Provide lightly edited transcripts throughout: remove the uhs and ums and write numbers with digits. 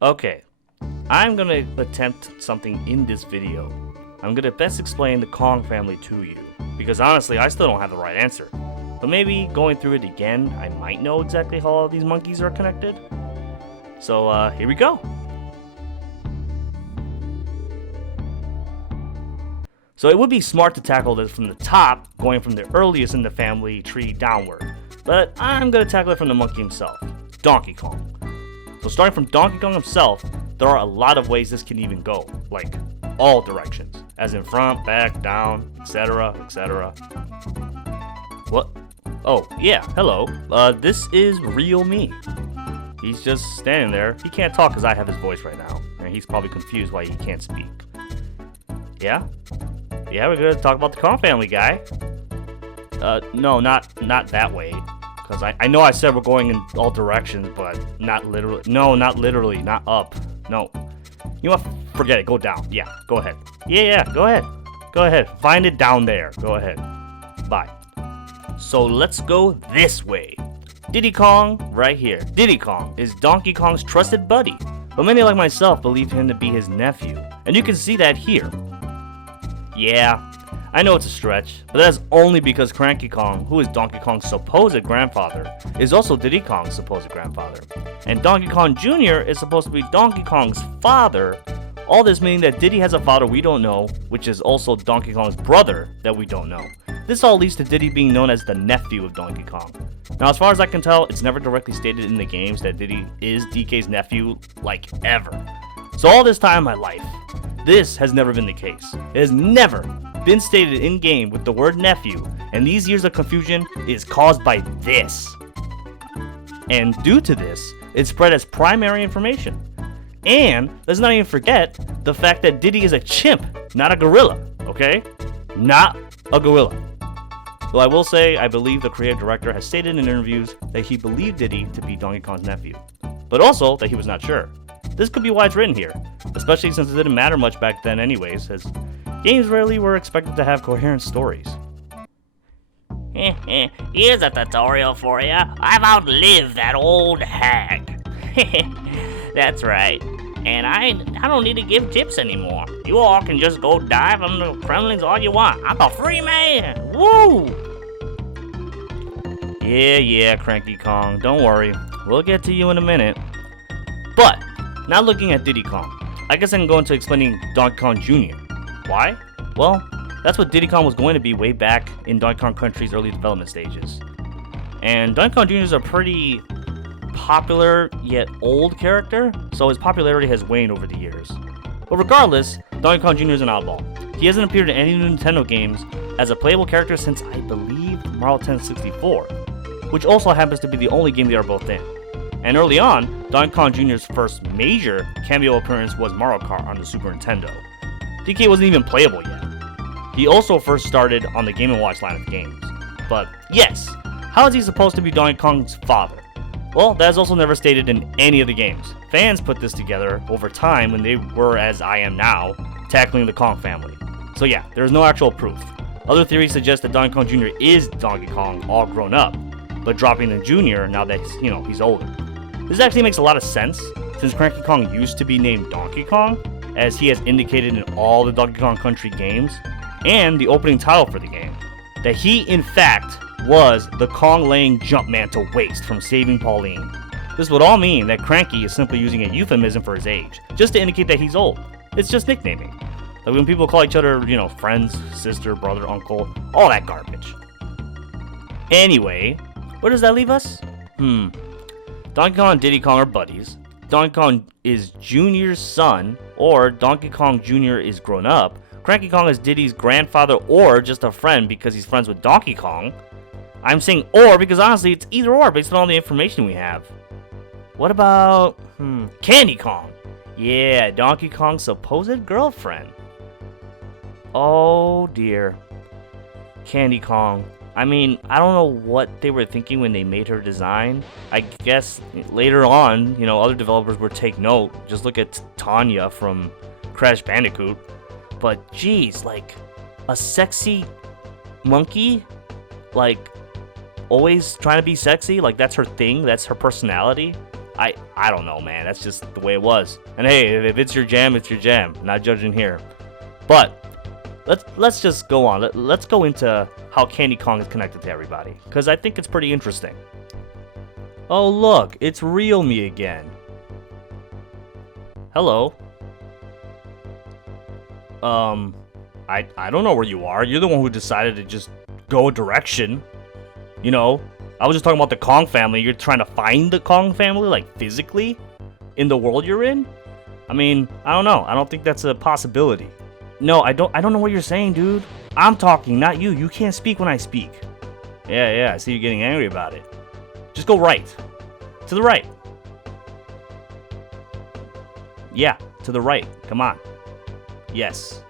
Okay, I'm gonna attempt something in this video. I'm gonna best explain the Kong family to you, because honestly, I still don't have the right answer. But maybe going through it again, I might know exactly how all these monkeys are connected. So, here we go. So it would be smart to tackle this from the top, going from the earliest in the family tree downward. But I'm gonna tackle it from the monkey himself, Donky Kong. So starting from Donky Kong himself, there are a lot of ways this can even go, like all directions, as in front, back, down, etc, etc. What? Oh, yeah, hello. This is real me. He's just standing there. He can't talk because I have his voice right now, and he's probably confused why he can't speak. Yeah? Yeah, we're gonna talk about the Kong family, guy. No, not that way. Because I know I said we're going in all directions, but not literally. No, not literally. Not up. No. You know what? Forget it. Go down. Yeah, go ahead. Yeah, go ahead. Go ahead. Find it down there. Go ahead. Bye. So let's go this way. Diddy Kong, right here. Diddy Kong is Donky Kong's trusted buddy, but many like myself believe him to be his nephew, and you can see that here. Yeah, I know it's a stretch, but that's only because Cranky Kong, who is Donky Kong's supposed grandfather, is also Diddy Kong's supposed grandfather. And Donky Kong Jr. is supposed to be Donky Kong's father, all this meaning that Diddy has a father we don't know, which is also Donky Kong's brother that we don't know. This all leads to Diddy being known as the nephew of Donky Kong. Now, as far as I can tell, it's never directly stated in the games that Diddy is DK's nephew, like ever. So all this time in my life, this has never been the case. It has never been stated in-game with the word nephew, and these years of confusion is caused by this. And due to this, it's spread as primary information. And let's not even forget the fact that Diddy is a chimp, not a gorilla, okay? Not a gorilla. Though I will say, I believe the creative director has stated in interviews that he believed Diddy to be Donky Kong's nephew, but also that he was not sure. This could be why it's written here, especially since it didn't matter much back then anyways, as games rarely were expected to have coherent stories. Here's a tutorial for you. I've outlived that old hag. That's right. And I don't need to give tips anymore. You all can just go dive on the Kremlins all you want. I'm a free man. Woo! Yeah, Cranky Kong. Don't worry. We'll get to you in a minute. But, now looking at Diddy Kong, I guess I can go into explaining Donky Kong Jr. Why? Well, that's what Diddy Kong was going to be way back in Donkey Kong Country's early development stages. And Donky Kong Jr. is a pretty popular yet old character, so his popularity has waned over the years. But regardless, Donky Kong Jr. is an oddball. He hasn't appeared in any Nintendo games as a playable character since, I believe, Mario Tennis 64, which also happens to be the only game they are both in. And early on, Donky Kong Jr.'s first major cameo appearance was Mario Kart on the Super Nintendo. DK wasn't even playable yet. He also first started on the Game & Watch line of games. But yes, how is he supposed to be Donky Kong's father? Well, that is also never stated in any of the games. Fans put this together over time when they were, as I am now, tackling the Kong family. So yeah, there is no actual proof. Other theories suggest that Donky Kong Jr. is Donkey Kong all grown up, but dropping the Jr. now that he's older. This actually makes a lot of sense, since Cranky Kong used to be named Donkey Kong, as he has indicated in all the Donkey Kong Country games, and the opening title for the game, that he in fact was the Kong-laying Jumpman to waste from Saving Pauline. This would all mean that Cranky is simply using a euphemism for his age, just to indicate that he's old. It's just nicknaming. Like when people call each other, friends, sister, brother, uncle, all that garbage. Anyway, where does that leave us? Donkey Kong and Diddy Kong are buddies. Donkey Kong is Jr.'s son, or Donkey Kong Jr. is grown up. Cranky Kong is Diddy's grandfather, or just a friend because he's friends with Donkey Kong. I'm saying or because honestly it's either or based on all the information we have. What about, Candy Kong? Yeah, Donkey Kong's supposed girlfriend. Oh dear. Candy Kong. I mean, I don't know what they were thinking when they made her design. I guess later on, other developers would take note. Just look at Tanya from Crash Bandicoot. But geez, like, a sexy monkey? Like, always trying to be sexy? Like, that's her thing? That's her personality? I don't know, man. That's just the way it was. And hey, if it's your jam, it's your jam. Not judging here. But let's just go on. Let's go into how Candy Kong is connected to everybody, because I think it's pretty interesting. Oh look, it's real me again. Hello. I don't know where you are. You're the one who decided to just go a direction. You know, I was just talking about the Kong family. You're trying to find the Kong family, like physically, in the world you're in. I mean, I don't know. I don't think that's a possibility. No, I don't know what you're saying, dude. I'm talking, not you. You can't speak when I speak. Yeah, I see you getting angry about it. Just go right. To the right. Yeah, to the right. Come on. Yes.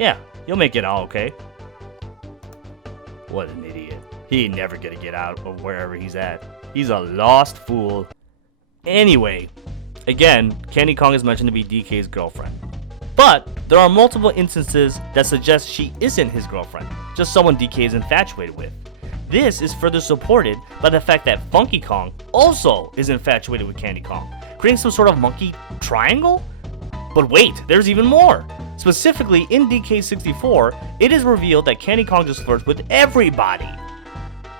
Yeah, you'll make it all okay. What an idiot. He ain't never gonna get out of wherever he's at. He's a lost fool. Anyway, again, Candy Kong is mentioned to be DK's girlfriend. But there are multiple instances that suggest she isn't his girlfriend, just someone DK is infatuated with. This is further supported by the fact that Funky Kong also is infatuated with Candy Kong, creating some sort of monkey triangle? But wait, there's even more! Specifically, in DK64, it is revealed that Candy Kong just flirts with everybody.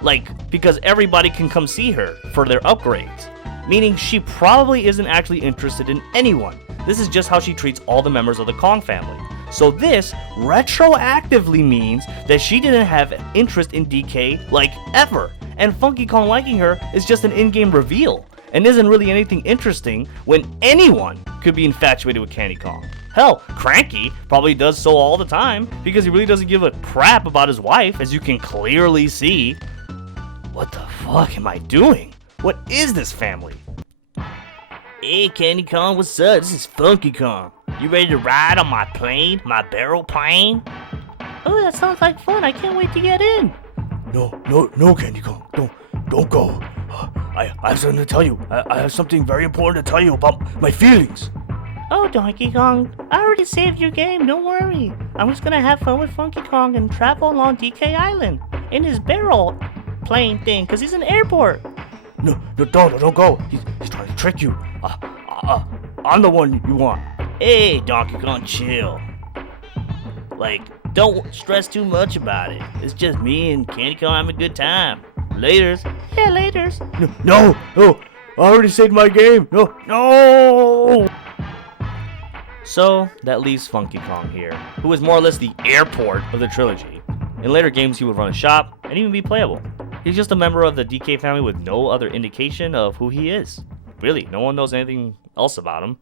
Like, because everybody can come see her for their upgrades. Meaning she probably isn't actually interested in anyone. This is just how she treats all the members of the Kong family. So this retroactively means that she didn't have interest in DK, like, ever. And Funky Kong liking her is just an in-game reveal, and isn't really anything interesting when anyone could be infatuated with Candy Kong. Hell, Cranky probably does so all the time, because he really doesn't give a crap about his wife, as you can clearly see. What the fuck am I doing? What is this family? Hey, Candy Kong, what's up? This is Funky Kong. You ready to ride on my plane? My barrel plane? Oh, that sounds like fun. I can't wait to get in. No, Candy Kong. Don't go. I have something to tell you. I have something very important to tell you about my feelings. Oh, Donkey Kong, I already saved your game. Don't worry. I'm just gonna have fun with Funky Kong and travel along DK Island in his barrel plane thing, because he's an airport. No, don't go. He's trying to trick you. I'm the one you want. Hey, Donkey Kong, chill. Like, don't stress too much about it. It's just me and Candy Kong having a good time. Laters. Yeah, laters. No. I already saved my game. No. So, that leaves Funky Kong here, who is more or less the airport of the trilogy. In later games, he would run a shop and even be playable. He's just a member of the DK family with no other indication of who he is. Really, no one knows anything else about him.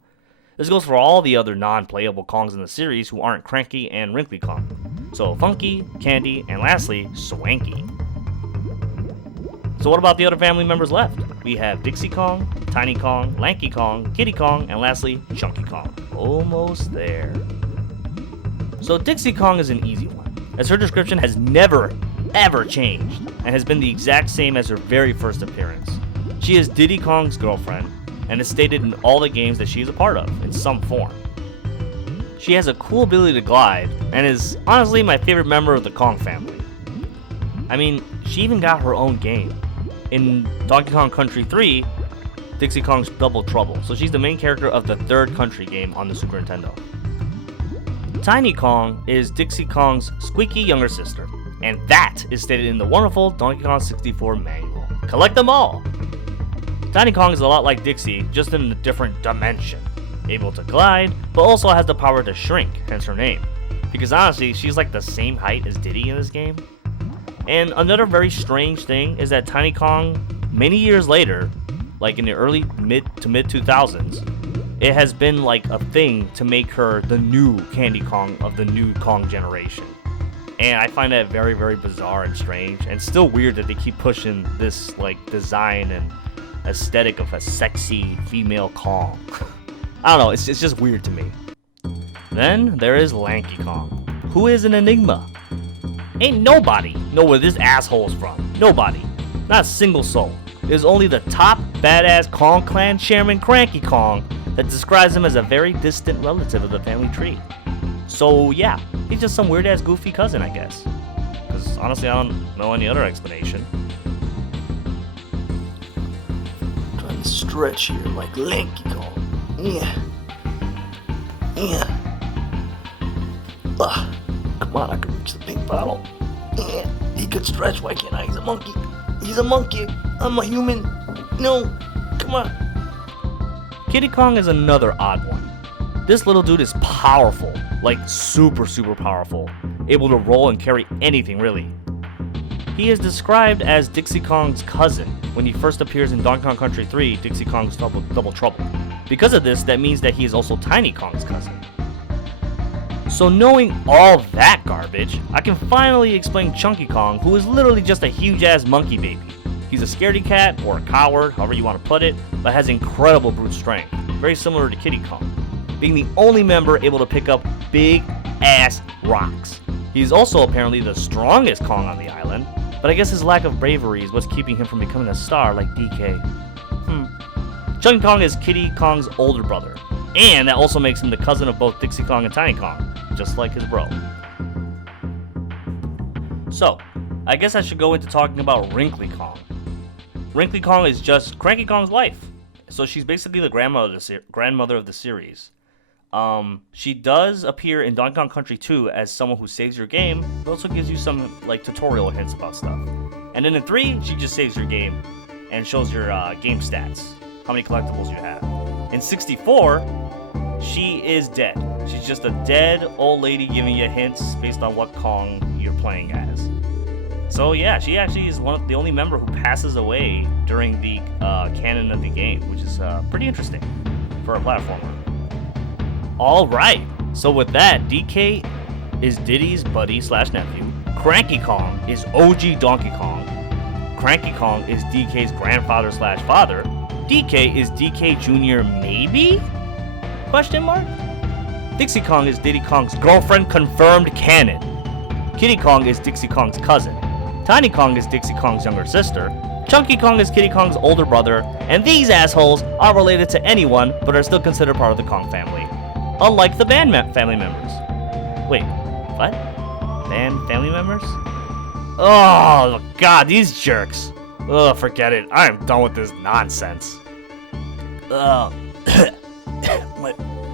This goes for all the other non-playable Kongs in the series who aren't Cranky and Wrinkly Kong. So Funky, Candy, and lastly, Swanky. So what about the other family members left? We have Dixie Kong, Tiny Kong, Lanky Kong, Kitty Kong, and lastly, Chunky Kong. Almost there. So Dixie Kong is an easy one, as her description has never, ever changed, and has been the exact same as her very first appearance. She is Diddy Kong's girlfriend, and is stated in all the games that she is a part of, in some form. She has a cool ability to glide, and is honestly my favorite member of the Kong family. I mean, she even got her own game. In Donkey Kong Country 3, Dixie Kong's Double Trouble, so she's the main character of the third Country game on the Super Nintendo. Tiny Kong is Dixie Kong's squeaky younger sister, and that is stated in the wonderful Donkey Kong 64 manual. Collect them all! Tiny Kong is a lot like Dixie, just in a different dimension. Able to glide, but also has the power to shrink, hence her name. Because honestly, she's like the same height as Diddy in this game. And another very strange thing is that Tiny Kong, many years later, like in the early mid 2000s, it has been like a thing to make her the new Candy Kong of the new Kong generation. And I find that very, very bizarre and strange, and still weird that they keep pushing this like design and aesthetic of a sexy female Kong. I don't know, it's just weird to me. Then there is Lanky Kong, who is an enigma. Ain't nobody know where this asshole's from. Nobody. Not a single soul. It is only the top badass Kong clan chairman Cranky Kong that describes him as a very distant relative of the family tree. So yeah, he's just some weird ass goofy cousin, I guess. Because honestly, I don't know any other explanation. stretch here like Cranky Kong. Yeah. Come on, I can reach the pink bottle. Yeah. He could stretch, why can't I? He's a monkey. He's a monkey. I'm a human. No. Come on. Kiddy Kong is another odd one. This little dude is powerful, like super powerful, able to roll and carry anything really. He is described as Dixie Kong's cousin when he first appears in Donkey Kong Country 3, Dixie Kong's Double Trouble. Because of this, that means that he is also Tiny Kong's cousin. So knowing all that garbage, I can finally explain Chunky Kong, who is literally just a huge ass monkey baby. He's a scaredy cat, or a coward, however you want to put it, but has incredible brute strength, very similar to Kiddy Kong, being the only member able to pick up big ass rocks. He's also apparently the strongest Kong on the island, but I guess his lack of bravery is what's keeping him from becoming a star like DK. Chunky Kong is Kiddy Kong's older brother, and that also makes him the cousin of both Dixie Kong and Tiny Kong, just like his bro. So, I guess I should go into talking about Wrinkly Kong. Wrinkly Kong is just Cranky Kong's wife, so she's basically the grandmother of the series. She does appear in Donkey Kong Country 2 as someone who saves your game, but also gives you some like tutorial hints about stuff. And then in 3, she just saves your game and shows your game stats, how many collectibles you have. In 64, she is dead. She's just a dead old lady giving you hints based on what Kong you're playing as. So yeah, she actually is the only member who passes away during the canon of the game, which is pretty interesting for a platformer. Alright, so with that, DK is Diddy's buddy / nephew. Cranky Kong is OG Donkey Kong. Cranky Kong is DK's grandfather / father. DK is DK Jr. maybe? Question mark? Dixie Kong is Diddy Kong's girlfriend confirmed canon. Kiddy Kong is Dixie Kong's cousin. Tiny Kong is Dixie Kong's younger sister. Chunky Kong is Kiddy Kong's older brother. And these assholes aren't related to anyone, but are still considered part of the Kong family. Unlike the band family members. Wait, what? Band family members? Oh, God, these jerks. Ugh, forget it. I am done with this nonsense.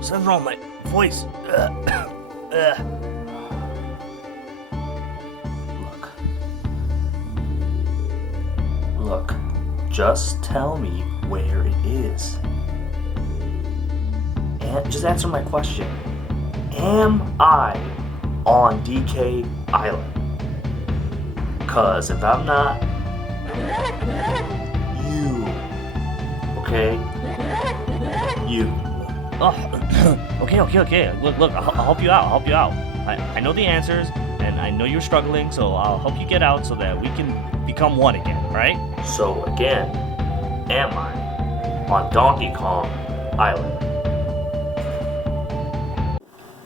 Something's wrong with my voice. Look, just tell me where it is. And just answer my question. Am I on DK Island? Cause if I'm not, you. Okay? You. Oh, okay. Look, I'll help you out. I know the answers, and I know you're struggling, so I'll help you get out so that we can become one again, right? So again, am I on Donkey Kong Island?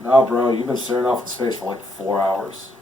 No, bro, you've been staring off in space for like 4 hours.